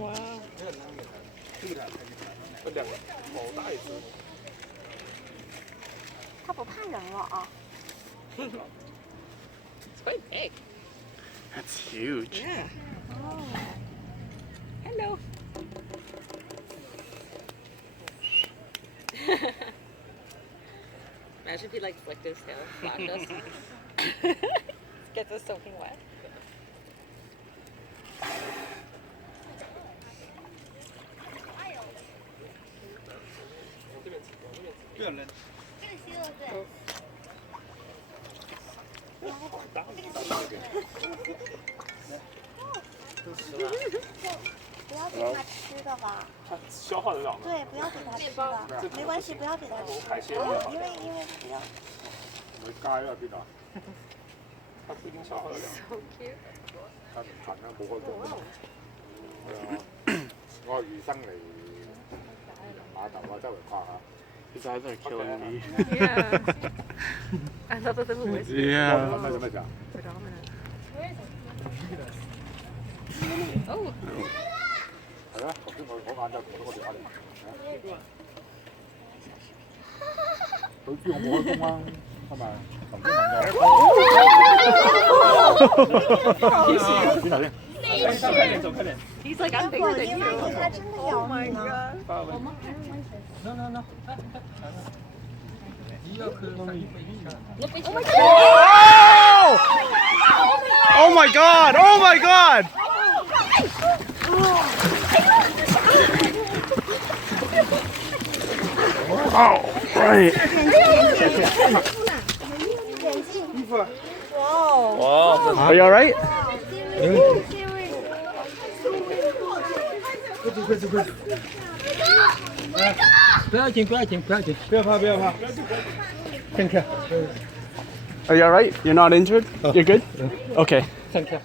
哇，两个好大一只。它不怕人了啊。It's quite big. That's huge. Yeah. Oh. Hello. Imagine if he like flicked his tail, slapped us. Gets us soaking wet. 这人。不要给它吃的吧。它消化得了吗？对，不要给它吃的，没关系，不要给它吃。海鲜因为不要。你街啊邊啊？它不一定消化得了。So cute. 近啊，冇開工啊。係啊，我係魚生嚟碼頭啊，周圍逛下。His eyes are killing me. Yeah. I love that the voice is Yeah. 咩做咩事啊？ predominant. Oh. 係啊，頭先我眼就同到我電話嚟。佢知我冇開工啊，係咪？頭先問我。邊頭先？ He's like, I'm bigger than 因为 you. 它真的咬你呢。 Oh my god! Oh my god! Oh, right. Wow. Are you alright? 不要紧，不要紧，不要紧，不要怕，不要怕。Thank you. Are you alright? You're not injured? You're good? Okay. Thank you.